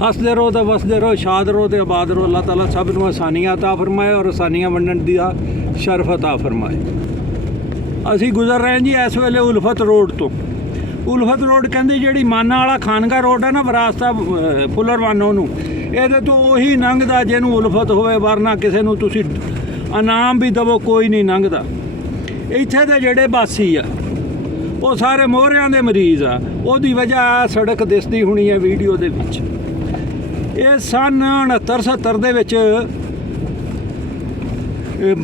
हसदे रहो तो वसदे रहो, शाद रहो तो आबाद रहो। अल्लाह ताला सब नूं आसानियां अता फरमाए और आसानियां वंडण दी शरफ अता फरमाए। असीं गुजर रहे हैं जी इस वेले उल्फत रोड तो। उल्फत रोड कहंदे जिहड़ी माना वाला खानगा रोड है ना, विरासता फुलरवानो नूं, ਇਹਦੇ ਤੋਂ ਉਹੀ ਲੰਘਦਾ ਜਿਹਨੂੰ ਉਲਫਤ ਹੋਵੇ, ਵਰਨਾ ਕਿਸੇ ਨੂੰ ਤੁਸੀਂ ਇਨਾਮ ਵੀ ਦੇਵੋ ਕੋਈ ਨਹੀਂ ਲੰਘਦਾ। ਇੱਥੇ ਦੇ ਜਿਹੜੇ ਵਾਸੀ ਆ ਉਹ ਸਾਰੇ ਮੋਹਰਿਆਂ ਦੇ ਮਰੀਜ਼ ਆ। ਉਹਦੀ ਵਜ੍ਹਾ ਸੜਕ ਦਿਸਦੀ ਹੋਣੀ ਹੈ ਵੀਡੀਓ ਦੇ ਵਿੱਚ। ਇਹ ਸਨ 69-70 ਦੇ ਵਿੱਚ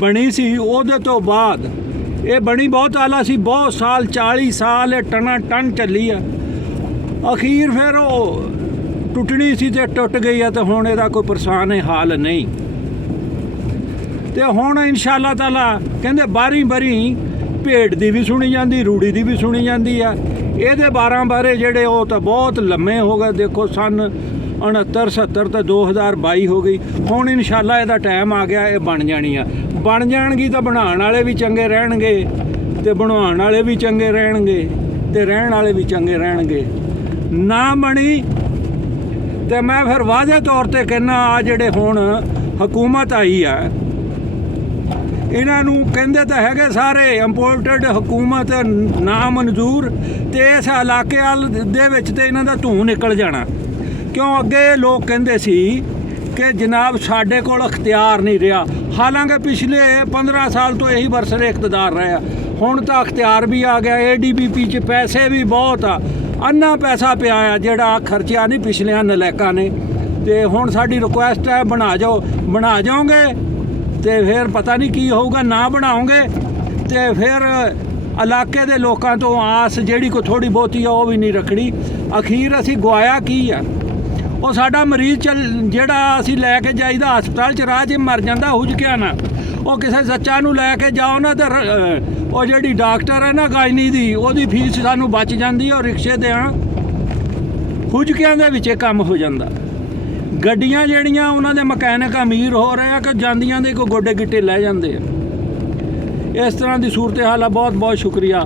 ਬਣੀ ਸੀ। ਉਹਦੇ ਤੋਂ ਬਾਅਦ ਇਹ ਬਣੀ ਬਹੁਤ ਆਲਾ ਸੀ, ਬਹੁਤ ਸਾਲ 40 ਸਾਲ ਇਹ ਟਨ ਚੱਲੀ ਆ। ਅਖੀਰ ਫਿਰ ਉਹ ਟੁੱਟਣੀ ਸੀ ਤੇ ਟੁੱਟ ਗਈ ਆ, ਤੇ ਹੁਣ ਇਹਦਾ ਕੋਈ ਪਰੇਸ਼ਾਨ ਹਾਲ ਨਹੀਂ। ਤੇ ਹੁਣ ਇਨਸ਼ਾ ਅੱਲਾਹ ਤਾਲਾ ਕਹਿੰਦੇ ਬਾਰੀ ਭੇਡ ਦੀ ਵੀ ਸੁਣੀ ਜਾਂਦੀ, ਰੂੜੀ ਦੀ ਵੀ ਸੁਣੀ ਜਾਂਦੀ ਆ। ਇਹਦੇ 12 ਬਾਰੇ ਜਿਹੜੇ ਉਹ ਤਾਂ ਬਹੁਤ ਲੰਮੇ ਹੋ ਗਏ। ਦੇਖੋ ਸਨ 69-70 ਤੇ 2022 ਹੋ ਗਈ। ਹੁਣ ਇਨਸ਼ਾ ਅੱਲਾਹ ਇਹਦਾ ਟਾਈਮ ਆ ਗਿਆ, ਇਹ ਬਣ ਜਾਣੀ ਆ। ਬਣ ਜਾਣਗੀ ਤਾਂ ਬਣਾਉਣ ਵਾਲੇ ਵੀ ਚੰਗੇ ਰਹਿਣਗੇ, ਤੇ ਬਣਵਾਉਣ ਵਾਲੇ ਵੀ ਚੰਗੇ ਰਹਿਣਗੇ, ਤੇ ਰਹਿਣ ਵਾਲੇ ਵੀ ਚੰਗੇ ਰਹਿਣਗੇ। ਨਾ ਬਣੀ ਤੇ ਮੈਂ ਫਿਰ ਵਾਅਦੇ ਤੌਰ ਤੇ ਕਹਿੰਦਾ ਆ ਜਿਹੜੇ ਹੁਣ ਹਕੂਮਤ ਆਈ ਆ, ਇਹਨਾਂ ਨੂੰ ਕਹਿੰਦੇ ਤਾਂ ਹੈਗੇ ਸਾਰੇ ਇੰਪੋਰਟਡ ਹਕੂਮਤ ਨਾ ਮਨਜ਼ੂਰ, ਤੇ ਇਸ ਇਲਾਕੇ ਦੇ ਵਿੱਚ ਤੇ ਇਹਨਾਂ ਦਾ ਧੂੰ ਨਿਕਲ ਜਾਣਾ। ਕਿਉਂ ਅੱਗੇ ਲੋਕ ਕਹਿੰਦੇ ਸੀ ਕਿ ਜਨਾਬ ਸਾਡੇ ਕੋਲ ਅਖਤਿਆਰ ਨਹੀਂ ਰਿਹਾ। ਹਾਲਾਂਕਿ ਪਿਛਲੇ 15 ਸਾਲ ਤੋਂ ਇਹੀ ਬਰਸਰੇ ਇਕਤਦਾਰ ਰਿਹਾ। ਹੁਣ ਤਾਂ ਅਖਤਿਆਰ ਵੀ ਆ ਗਿਆ। ADBP 'ਚ ਪੈਸੇ ਵੀ ਬਹੁਤ ਆ, ਅੰਨਾ ਪੈਸਾ ਪਿਆ ਆ ਜਿਹੜਾ ਖਰਚਿਆ ਨਹੀਂ ਪਿਛਲਿਆਂ ਨਲਾਇਕਾਂ ਨੇ। ਤੇ ਹੁਣ ਸਾਡੀ ਰਿਕੁਐਸਟ ਹੈ ਬਣਾ ਜਾਓਗੇ ਤੇ ਫਿਰ ਪਤਾ ਨਹੀਂ ਕੀ ਹੋਊਗਾ। ਨਾ ਬਣਾਓਗੇ ਤੇ ਫਿਰ ਇਲਾਕੇ ਦੇ ਲੋਕਾਂ ਤੋਂ ਆਸ ਜਿਹੜੀ ਕੋਈ ਥੋੜ੍ਹੀ ਬਹੁਤੀ ਆ ਉਹ ਵੀ ਨਹੀਂ ਰੱਖਣੀ। ਅਖੀਰ ਅਸੀਂ ਗਵਾਇਆ ਕੀ ਆ? ਉਹ ਸਾਡਾ ਮਰੀਜ਼ ਜਿਹੜਾ ਅਸੀਂ ਲੈ ਕੇ ਜਾਈਦਾ ਹਸਪਤਾਲ 'ਚ ਰਾਹ 'ਚ ਮਰ ਜਾਂਦਾ ਹੁਜਕਿਆ ਨਾ। ਉਹ ਕਿਸੇ ਸੱਚਾ ਨੂੰ ਲੈ ਕੇ ਜਾਓ ਨਾ ਤੇ ਉਹ ਜਿਹੜੀ ਡਾਕਟਰ ਹੈ ਨਾ ਗਾਇਨੀ ਦੀ, ਉਹਦੀ ਫੀਸ ਸਾਨੂੰ ਬਚ ਜਾਂਦੀ ਹੈ। ਉਹ ਰਿਕਸ਼ੇ ਦੇ ਹੁਜਕਿਆਂ ਦੇ ਵਿੱਚ ਕੰਮ ਹੋ ਜਾਂਦਾ। ਗੱਡੀਆਂ ਜਿਹੜੀਆਂ ਉਹਨਾਂ ਦੇ ਮਕੈਨਿਕ ਅਮੀਰ ਹੋ ਰਹੇ ਆ ਕਿ ਜਾਂਦੀਆਂ ਦੇ ਕੋਈ ਗੋਡੇ ਗਿੱਟੇ ਲੈ ਜਾਂਦੇ ਆ। ਇਸ ਤਰ੍ਹਾਂ ਦੀ ਸੂਰਤ ਹਾਲ ਆ। ਬਹੁਤ ਬਹੁਤ ਸ਼ੁਕਰੀਆ।